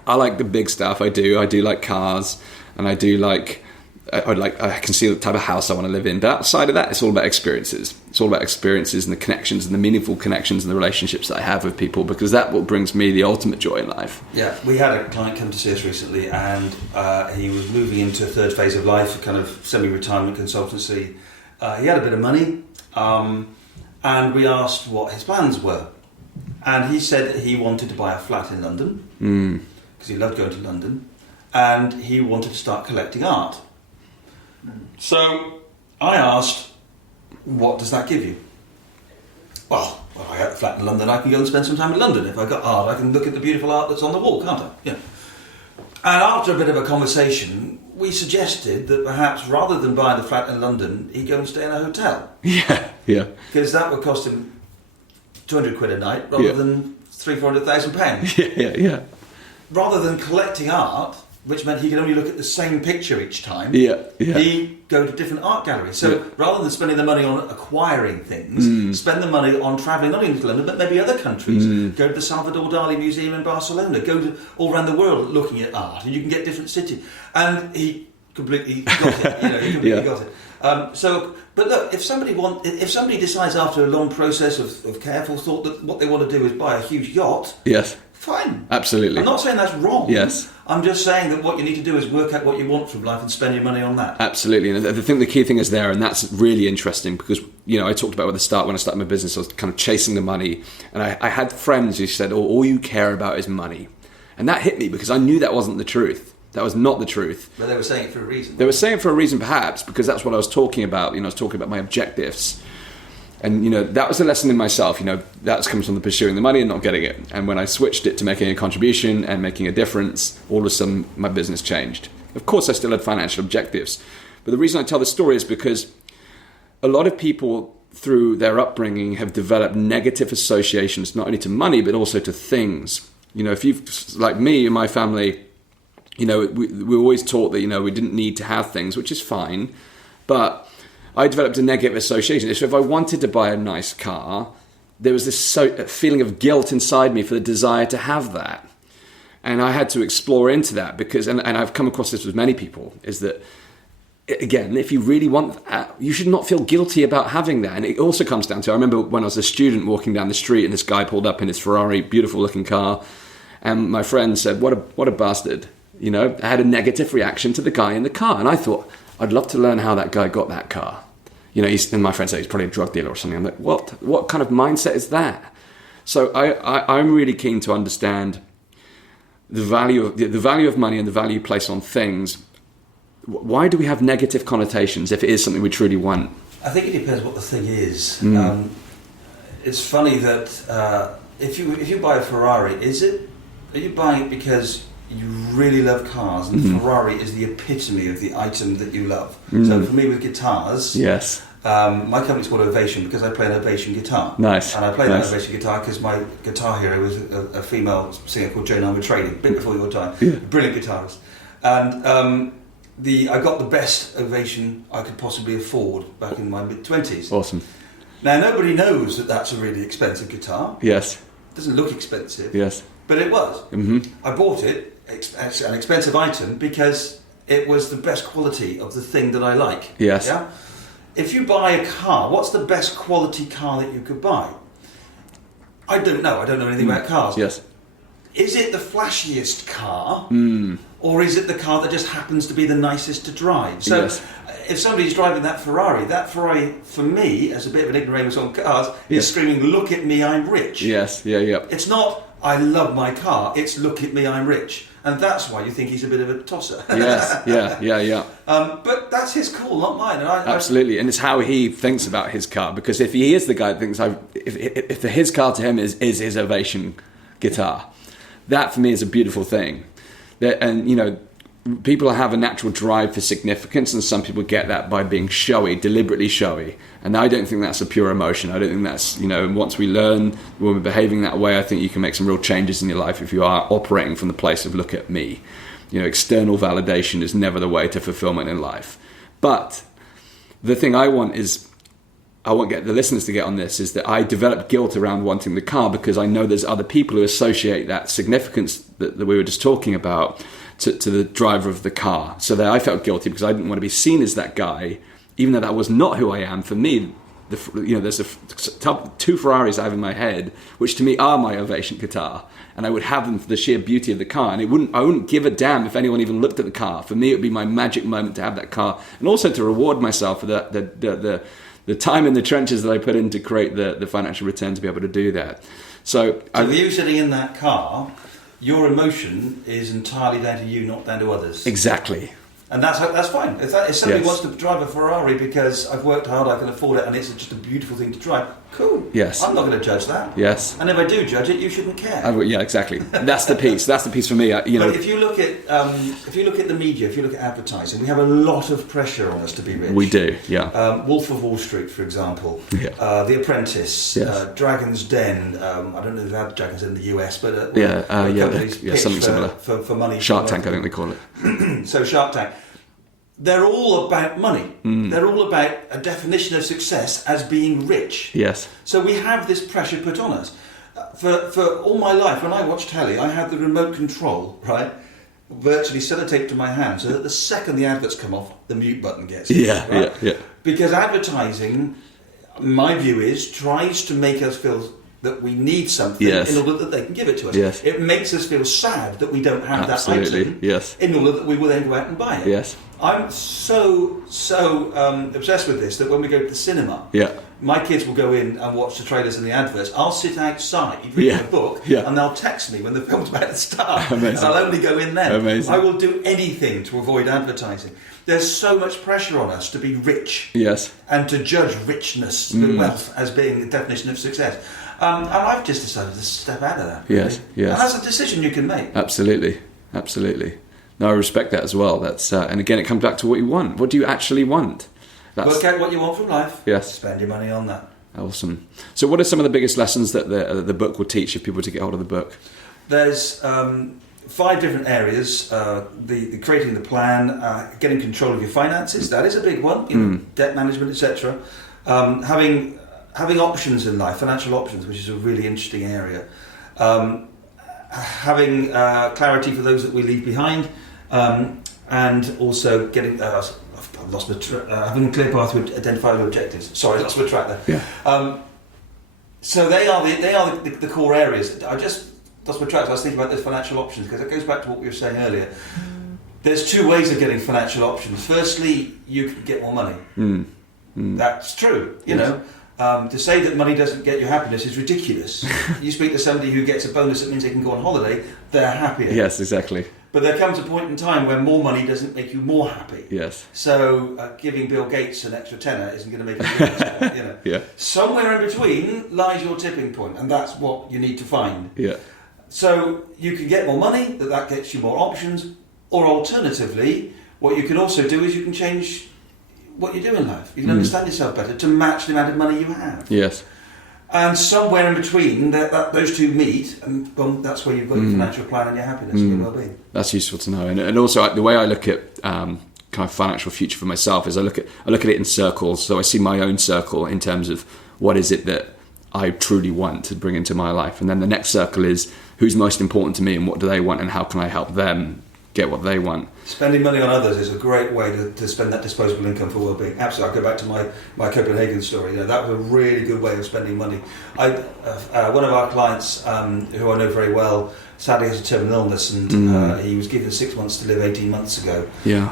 I like the big stuff. I do like cars, and I can see the type of house I want to live in. But outside of that, it's all about experiences. It's all about experiences and the connections and the meaningful connections and the relationships that I have with people, because that's what brings me the ultimate joy in life. Yeah, we had a client come to see us recently, and he was moving into a third phase of life, a kind of semi-retirement consultancy. He had a bit of money, and we asked what his plans were. And he said that he wanted to buy a flat in London, because he loved going to London, and he wanted to start collecting art. So I asked, what does that give you? Well, I have a flat in London, I can go and spend some time in London. If I've got art, I can look at the beautiful art that's on the wall, can't I? Yeah. And after a bit of a conversation, we suggested that perhaps rather than buy the flat in London, he'd go and stay in a hotel. Yeah. Because that would cost him 200 quid a night rather than £300,000-400,000. Yeah. Rather than collecting art, which meant he could only look at the same picture each time, he'd go to different art galleries. So rather than spending the money on acquiring things, spend the money on travelling not only to London but maybe other countries. Go to the Salvador Dali Museum in Barcelona, go to all around the world looking at art, and you can get different cities. And he completely got it. Got it. But look, if somebody decides after a long process of careful thought that what they want to do is buy a huge yacht, fine. Absolutely. I'm not saying that's wrong. Yes. I'm just saying that what you need to do is work out what you want from life and spend your money on that. Absolutely. And I think the key thing is there, and that's really interesting because, I talked about at the start when I started my business, I was kind of chasing the money. And I had friends who said, all you care about is money. And that hit me because I knew that wasn't the truth. That was not the truth. But they were saying it for a reason. They were saying it for a reason, perhaps, because that's what I was talking about. I was talking about my objectives. And, that was a lesson in myself. That comes from the pursuing the money and not getting it. And when I switched it to making a contribution and making a difference, all of a sudden my business changed. Of course, I still had financial objectives. But the reason I tell the story is because a lot of people through their upbringing have developed negative associations, not only to money, but also to things. If you've, like me and my family, we were always taught that, we didn't need to have things, which is fine. But I developed a negative association. So if I wanted to buy a nice car, there was this feeling of guilt inside me for the desire to have that. And I had to explore into that because, and I've come across this with many people, is that, again, if you really want that, you should not feel guilty about having that. And it also comes down to, I remember when I was a student walking down the street and this guy pulled up in his Ferrari, beautiful looking car. And my friend said, what a bastard. I had a negative reaction to the guy in the car. And I thought, I'd love to learn how that guy got that car. And my friend said he's probably a drug dealer or something. I'm like, what kind of mindset is that? So I'm really keen to understand the value of money and the value placed on things. Why do we have negative connotations if it is something we truly want? I think it depends what the thing is. It's funny that if you buy a Ferrari, are you buying it because you really love cars, and Ferrari is the epitome of the item that you love. So for me with guitars, my company's called Ovation because I play an Ovation guitar. Nice. And I play that Ovation guitar because my guitar hero was a female singer called Joan Armatrading, a bit before your time. A brilliant guitarist. And I got the best Ovation I could possibly afford back in my mid-20s. Awesome. Now nobody knows that that's a really expensive guitar. Yes. It doesn't look expensive. Yes. But it was. I bought it, an expensive item, because it was the best quality of the thing that I like. Yes. Yeah? If you buy a car, what's the best quality car that you could buy? I don't know. I don't know anything about cars. Yes. is it the flashiest car, or is it the car that just happens to be the nicest to drive? So if somebody's driving that Ferrari for me, as a bit of an ignoramus on cars, is screaming, "Look at me, I'm rich." Yes, yeah. It's not, "I love my car," it's, "Look at me, I'm rich." And that's why you think he's a bit of a tosser. Yes, yeah. But that's his call, not mine. And Absolutely, and it's how he thinks about his car. Because if he is the guy that thinks, if his car to him is his Ovation guitar, that for me is a beautiful thing. And you know, people have a natural drive for significance, and some people get that by being showy, deliberately showy. And I don't think that's a pure emotion. I don't think that's, you know, once we learn, when we're behaving that way, I think you can make some real changes in your life if you are operating from the place of "look at me." You know, external validation is never the way to fulfillment in life. But the thing I want get the listeners to get on this, is that I develop guilt around wanting the car, because I know there's other people who associate that significance that we were just talking about to the driver of the car. So that I felt guilty because I didn't want to be seen as that guy, even though that was not who I am. For me, there's two Ferraris I have in my head, which to me are my Ovation guitar, and I would have them for the sheer beauty of the car, and I wouldn't give a damn if anyone even looked at the car. For me, it would be my magic moment to have that car, and also to reward myself for the time in the trenches that I put in to create the financial return to be able to do that. So for you sitting in that car, your emotion is entirely down to you, not down to others. Exactly. And that's fine. If somebody wants to drive a Ferrari because I've worked hard, I can afford it, and it's just a beautiful thing to drive, cool. Yes. I'm not going to judge that. Yes. And if I do judge it, you shouldn't care. Yeah, exactly. That's the piece. That's the piece for me. But if you look at the media, if you look at advertising, we have a lot of pressure on us to be rich. We do. Yeah. Wolf of Wall Street, for example. Yeah. The Apprentice. Yes. Dragon's Den. I don't know if they have Dragon's Den in the US, but something similar for money. Shark Tank, I think they call it. So Shark Tank. They're all about money. They're all about a definition of success as being rich. Yes. So we have this pressure put on us. For all my life, when I watched telly, I had the remote control, right, virtually sellotaped to my hand, so that the second the adverts come off, the mute button gets hit. Yeah. Because advertising, my view is, tries to make us feel that we need something in order that they can give it to us. Yes. It makes us feel sad that we don't have that item yes. in order that we will then go out and buy it. Yes. I'm so obsessed with this that when we go to the cinema, my kids will go in and watch the trailers and the adverts. I'll sit outside reading a book, and they'll text me when the film's about to start. Amazing. And I'll only go in then. Amazing. I will do anything to avoid advertising. There's so much pressure on us to be rich, and to judge richness and wealth as being the definition of success. And I've just decided to step out of that. Yes. And that's a decision you can make. Absolutely. No, I respect that as well. That's and again, it comes back to what you want. What do you actually want? Work out what you want from life. Yes. Spend your money on that. Awesome. So what are some of the biggest lessons that the book will teach if people to get hold of the book? There's 5 different areas. The creating the plan, getting control of your finances, that is a big one. You know, debt management, etc. Having options in life, financial options, which is a really interesting area. Having clarity for those that we leave behind, and also getting I've lost my having a clear path to identifiable objectives. Sorry, I lost my track there. Yeah. So they are the core areas. I just lost my track. So I was thinking about those financial options because it goes back to what we were saying earlier. There's 2 ways of getting financial options. Firstly, you can get more money. That's true. You know. To say that money doesn't get you happiness is ridiculous. You speak to somebody who gets a bonus that means they can go on holiday, they're happier. Yes, exactly. But there comes a point in time where more money doesn't make you more happy. Yes. So giving Bill Gates an extra tenner isn't going to make you more, you know. Yeah. Somewhere in between lies your tipping point, and that's what you need to find. Yeah. So you can get more money, that gets you more options, or alternatively, what you can also do is you can change what you do in life. You can understand yourself better to match the amount of money you have. Yes. And somewhere in between, those 2 meet, and that's where you've got your financial plan and your happiness and your well-being. That's useful to know. And also, the way I look at kind of financial future for myself is I look at it in circles. So I see my own circle in terms of what is it that I truly want to bring into my life. And then the next circle is who's most important to me and what do they want and how can I help them get what they want. Spending money on others is a great way to spend that disposable income for well-being. Absolutely. I'll go back to my Copenhagen story. That was a really good way of spending money. One of our clients, who I know very well, sadly has a terminal illness, and he was given 6 months to live 18 months ago. Yeah.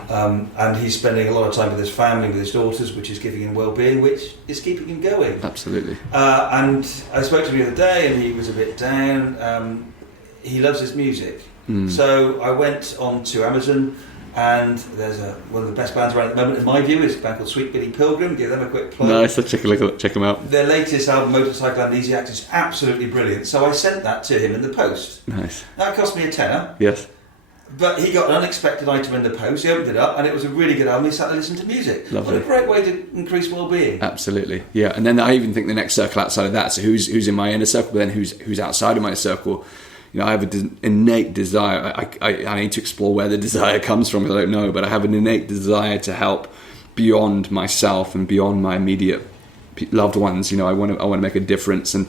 And he's spending a lot of time with his family, with his daughters, which is giving him well-being, which is keeping him going. Absolutely. And I spoke to him the other day, and he was a bit down. He loves his music. So I went on to Amazon, and there's one of the best bands around at the moment, in my view, is a band called Sweet Billy Pilgrim. Give them a quick plug. Nice, check them out. Their latest album, Motorcycle Amnesiacs, is absolutely brilliant. So I sent that to him in the post. Nice. That cost me £10. Yes. But he got an unexpected item in the post. He opened it up, and it was a really good album. He sat there listening to music. Lovely. What a great way to increase well-being. Absolutely, yeah. And then I even think the next circle outside of that. So who's in my inner circle, but then who's outside of my circle. I have an innate desire. I need to explore where the desire comes from, because I don't know. But I have an innate desire to help beyond myself and beyond my immediate loved ones. I want to make a difference. And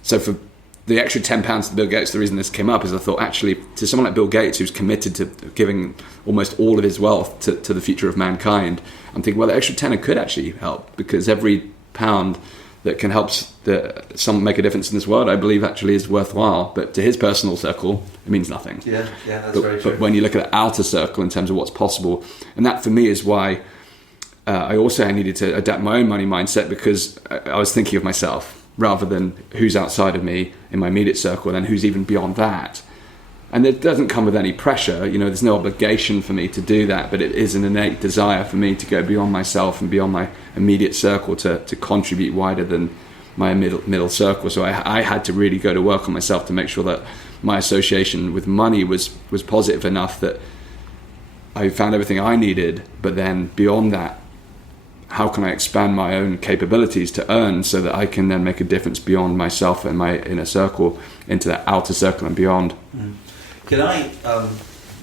so for the extra £10 to Bill Gates, the reason this came up is I thought, actually, to someone like Bill Gates, who's committed to giving almost all of his wealth to the future of mankind, I'm thinking, well, the extra tenner could actually help, because every pound that can help some make a difference in this world, I believe actually is worthwhile. But to his personal circle, it means nothing. Yeah, that's very true. But when you look at the outer circle in terms of what's possible, and that for me is why I also needed to adapt my own money mindset, because I was thinking of myself rather than who's outside of me in my immediate circle, and then who's even beyond that. And it doesn't come with any pressure, there's no obligation for me to do that, but it is an innate desire for me to go beyond myself and beyond my immediate circle to contribute wider than my middle circle. So I had to really go to work on myself to make sure that my association with money was positive enough that I found everything I needed, but then beyond that, how can I expand my own capabilities to earn so that I can then make a difference beyond myself and my inner circle into that outer circle and beyond. Can I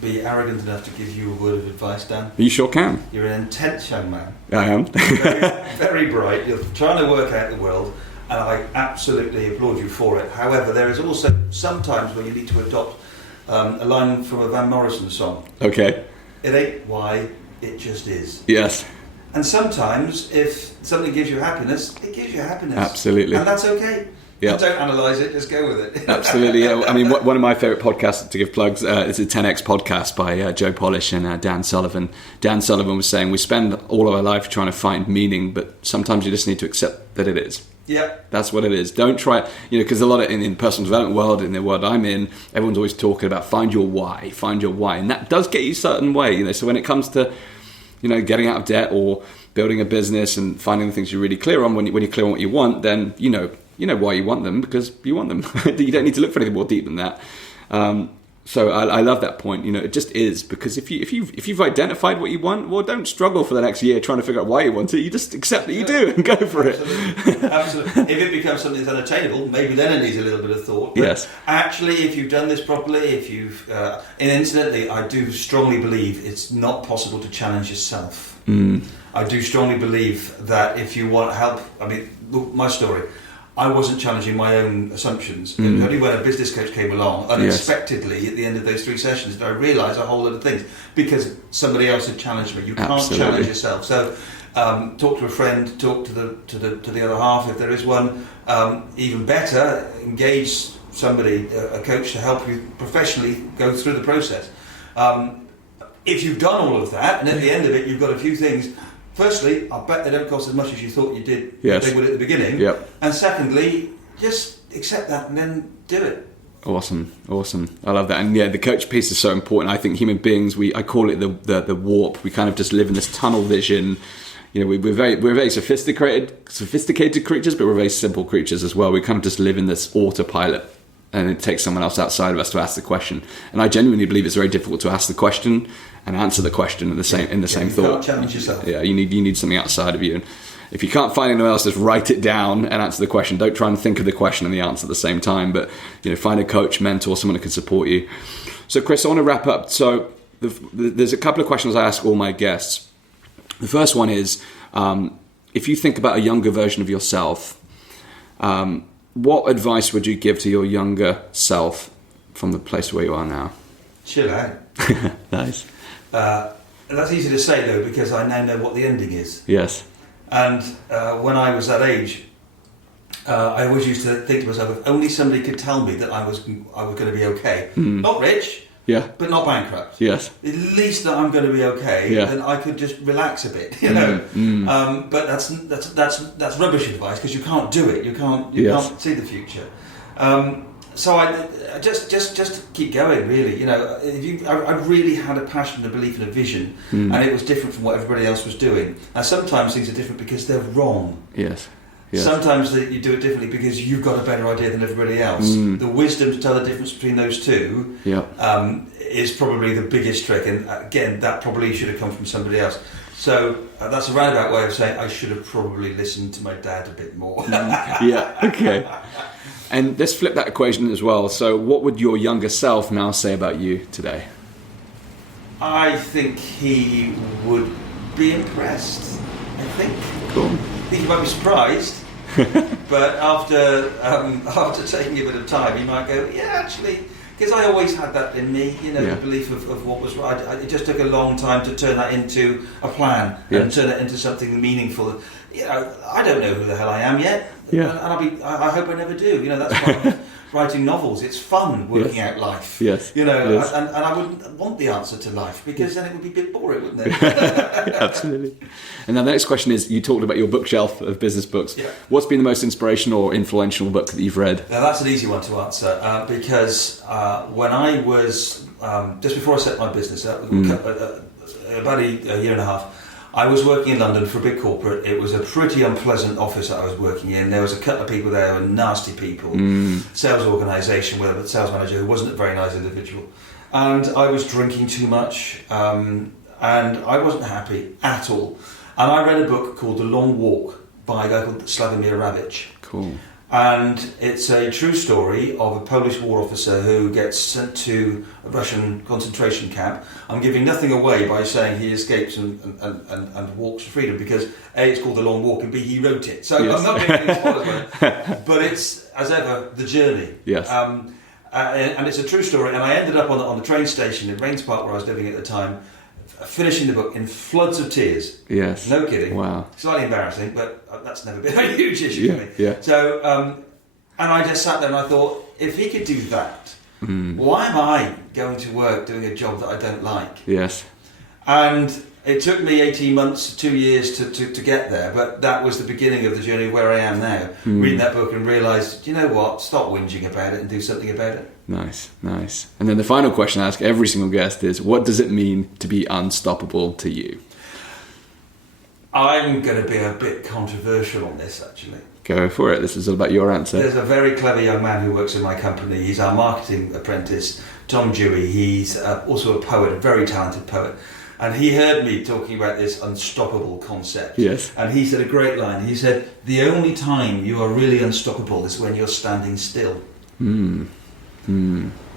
be arrogant enough to give you a word of advice, Dan? You sure can. You're an intense young man. I am. very, very bright. You're trying to work out the world, and I absolutely applaud you for it. However, there is also sometimes when you need to adopt a line from a Van Morrison song. Okay. It ain't why, it just is. Yes. And sometimes if something gives you happiness, it gives you happiness. Absolutely. And that's okay. Yeah. Don't analyse it, just go with it. Absolutely, yeah. I mean, one of my favourite podcasts, to give plugs, is a 10X podcast by Joe Polish and Dan Sullivan. Dan Sullivan was saying, we spend all of our life trying to find meaning, but sometimes you just need to accept that it is. Yeah. That's what it is. Don't try, because a lot of, in the personal development world, in the world I'm in, everyone's always talking about find your why. And that does get you a certain way, So when it comes to, getting out of debt or building a business and finding the things you're really clear on, when you're clear on what you want, then you know why you want them, because you want them. You don't need to look for anything more deep than that. So I love that point. It just is, because if you've identified what you want, well, don't struggle for the next year trying to figure out why you want it. You just accept that you do and go for it. Absolutely. If it becomes something that's unattainable, maybe then it needs a little bit of thought. But yes. Actually, if you've done this properly, if you've, and incidentally, I do strongly believe it's not possible to challenge yourself. I do strongly believe that if you want help, look, my story. I wasn't challenging my own assumptions. It was only when a business coach came along, unexpectedly, at the end of those 3 sessions, that I realised a whole lot of things, because somebody else had challenged me. You can't challenge yourself. So, talk to a friend, talk to the other half if there is one. Even better, engage somebody, a coach, to help you professionally go through the process. If you've done all of that, and at the end of it, you've got a few things. Firstly, I bet they don't cost as much as you thought you did. Yes. They would at the beginning. Yep. And secondly, just accept that and then do it. Awesome. I love that. And the coach piece is so important. I think human beings, I call it the warp. We kind of just live in this tunnel vision. We're very sophisticated creatures, but we're very simple creatures as well. We kind of just live in this autopilot, and it takes someone else outside of us to ask the question. And I genuinely believe it's very difficult to ask the question and answer the question in the same thought. You can't challenge yourself. Yeah, you need something outside of you. And if you can't find anyone else, just write it down and answer the question. Don't try and think of the question and the answer at the same time. But find a coach, mentor, someone who can support you. So, Chris, I want to wrap up. So, there's a couple of questions I ask all my guests. The first one is, if you think about a younger version of yourself, what advice would you give to your younger self from the place where you are now? Chill out. Nice. And that's easy to say though, because I now know what the ending is. Yes. And when I was that age, I always used to think to myself, if only somebody could tell me that I was going to be okay. Not rich, but not bankrupt. Yes. At least that I'm going to be okay, then I could just relax a bit, you know. But that's rubbish advice, because you can't do it. You can't see the future. So I just keep going, really. You know, I really had a passion, a belief, and a vision, and it was different from what everybody else was doing. Now, sometimes things are different because they're wrong. Yes. Sometimes you do it differently because you've got a better idea than everybody else. The wisdom to tell the difference between those two is probably the biggest trick. And again, that probably should have come from somebody else. So that's a roundabout way of saying I should have probably listened to my dad a bit more. Okay. And let's flip that equation as well. So what would your younger self now say about you today? I think he would be impressed. I think. Cool. I think he might be surprised. But after taking a bit of time, he might go, yeah, actually, because I always had that in me, you know, the belief of what was right. It just took a long time to turn that into a plan and turn it into something meaningful. You know, I don't know who the hell I am yet, and I hope I never do. You know, that's why I'm writing novels. It's fun working out life. Yes. You know, and I wouldn't want the answer to life, because then it would be a bit boring, wouldn't it? Absolutely. And now the next question is, you talked about your bookshelf of business books. Yeah. What's been the most inspirational or influential book that you've read? Now, that's an easy one to answer, because when I was, just before I set my business up, about a year and a half, I was working in London for a big corporate. It was a pretty unpleasant office that I was working in. There was a couple of people there who were nasty people. Sales organisation with a sales manager who wasn't a very nice individual. And I was drinking too much, and I wasn't happy at all. And I read a book called The Long Walk by a guy called Slavomir Ravich. Cool. And it's a true story of a Polish war officer who gets sent to a Russian concentration camp. I'm giving nothing away by saying he escapes and walks for freedom, because A, it's called The Long Walk, and B, he wrote it. So I'm not giving any spoilers about it. But it's, as ever, the journey. Yes. And it's a true story. And I ended up on the train station in Rains Park, where I was living at the time, finishing the book in floods of tears. Yes. No kidding. Wow. Slightly embarrassing, but that's never been a huge issue for me. Yeah. So, and I just sat there and I thought, if he could do that, why am I going to work doing a job that I don't like? Yes. And it took me 18 months, 2 years to get there, but that was the beginning of the journey of where I am now. Reading that book and realised, you know what, stop whinging about it and do something about it. Nice. And then the final question I ask every single guest is, what does it mean to be unstoppable to you? I'm going to be a bit controversial on this, actually. Go for it. This is all about your answer. There's a very clever young man who works in my company. He's our marketing apprentice, Tom Dewey. He's also a poet, a very talented poet. And he heard me talking about this unstoppable concept. Yes. And he said a great line. He said, the only time you are really unstoppable is when you're standing still. And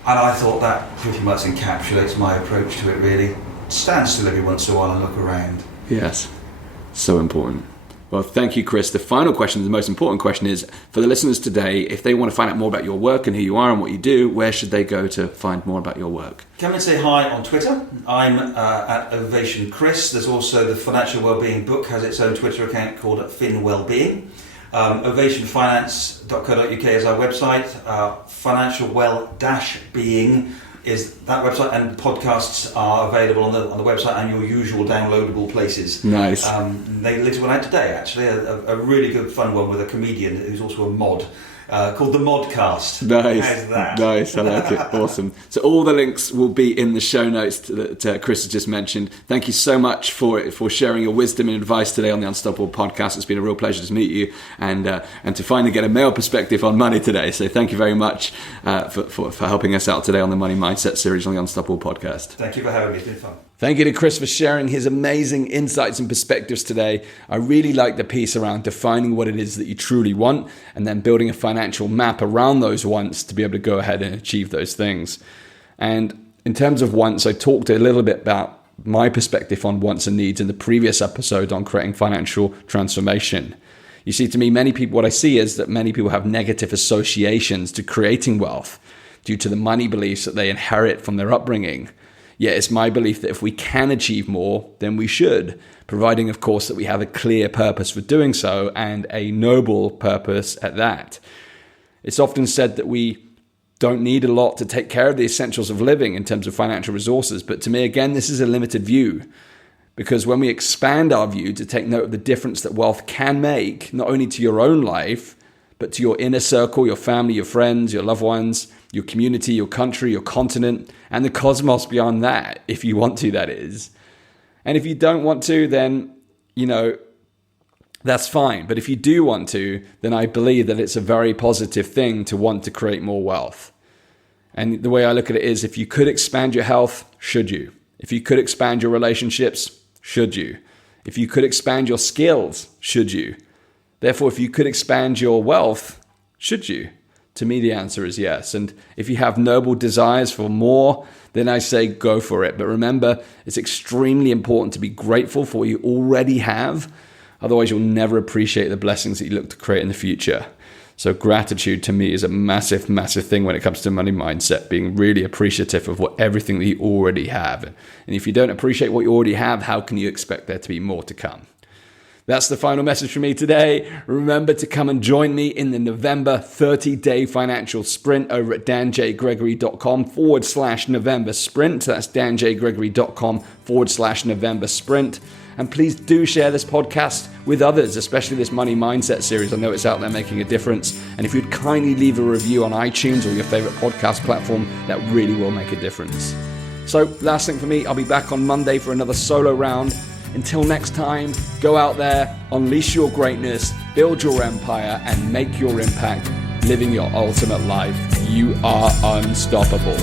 I thought that pretty much encapsulates my approach to it, really. Stand still every once in a while and look around. Yes. So important. Well, thank you, Chris. The final question, the most important question is, for the listeners today, if they want to find out more about your work and who you are and what you do, where should they go to find more about your work? Come and say hi on Twitter. I'm at Ovation Chris. There's also the Financial Wellbeing book has its own Twitter account called Fin Wellbeing. Ovationfinance.co.uk is our website. Financial Well-Being is that website, and podcasts are available on the website and your usual downloadable places. Nice. They lit one out today, actually, a really good fun one with a comedian who's also a mod. Called the Modcast. Nice. How's that? Nice, I like it. Awesome. So all the links will be in the show notes that Chris has just mentioned. Thank you so much for sharing your wisdom and advice today on the Unstoppable podcast. It's been a real pleasure to meet you and to finally get a male perspective on money today. So thank you very much for helping us out today on the Money Mindset series on the Unstoppable podcast. Thank you for having me. It's been fun. Thank you to Chris for sharing his amazing insights and perspectives today. I really like the piece around defining what it is that you truly want and then building a financial map around those wants to be able to go ahead and achieve those things. And in terms of wants, I talked a little bit about my perspective on wants and needs in the previous episode on creating financial transformation. You see, to me, what I see is that many people have negative associations to creating wealth due to the money beliefs that they inherit from their upbringing. Yet it's my belief that if we can achieve more, then we should, providing, of course, that we have a clear purpose for doing so and a noble purpose at that. It's often said that we don't need a lot to take care of the essentials of living in terms of financial resources. But to me, again, this is a limited view, because when we expand our view to take note of the difference that wealth can make, not only to your own life, but to your inner circle, your family, your friends, your loved ones, your community, your country, your continent, and the cosmos beyond that, if you want to, that is. And if you don't want to, then, that's fine. But if you do want to, then I believe that it's a very positive thing to want to create more wealth. And the way I look at it is, if you could expand your health, should you? If you could expand your relationships, should you? If you could expand your skills, should you? Therefore, if you could expand your wealth, should you? To me, the answer is yes. And if you have noble desires for more, then I say go for it. But remember, it's extremely important to be grateful for what you already have. Otherwise, you'll never appreciate the blessings that you look to create in the future. So gratitude to me is a massive, massive thing when it comes to money mindset, being really appreciative of everything that you already have. And if you don't appreciate what you already have, how can you expect there to be more to come? That's the final message from me today. Remember to come and join me in the November 30-day financial sprint over at danjgregory.com/November sprint. That's danjgregory.com/November sprint. And please do share this podcast with others, especially this money mindset series. I know it's out there making a difference. And if you'd kindly leave a review on iTunes or your favorite podcast platform, that really will make a difference. So last thing for me, I'll be back on Monday for another solo round. Until next time, go out there, unleash your greatness, build your empire, and make your impact, living your ultimate life. You are unstoppable.